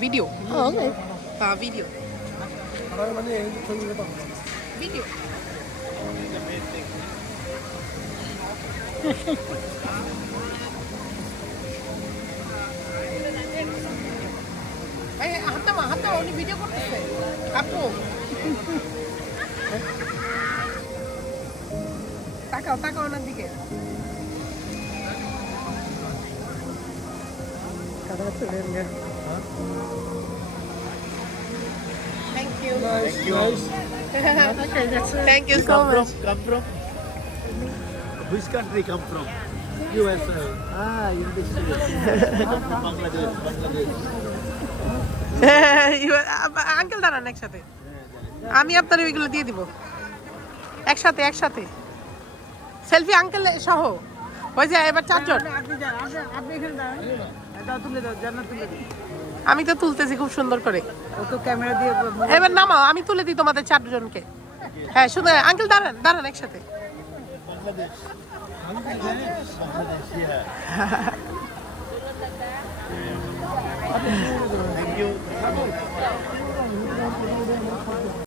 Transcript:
Video ওকে video video হাতটা উনি video করতেছে আপু তাকাও তাকাও ওনার দিকে thank you thank you so much Come from? Which country come from? USA. Indonesia. Bangladesh. Uncle দাঁড়ান একসাথে আমি আপনার ওইগুলো দিয়ে দিব একসাথে একসাথে সেলফি আঙ্কেল সহ ওই যে এবার চারজন আমি তো তুলতেছি খুব সুন্দর করে ক্যামেরা দিয়ে এবার নামাও আমি তুলে দিই তোমাদের চারজনকে হ্যাঁ শুধু আঙ্কেল দাঁড়ান দাঁড়ান একসাথে Thank you.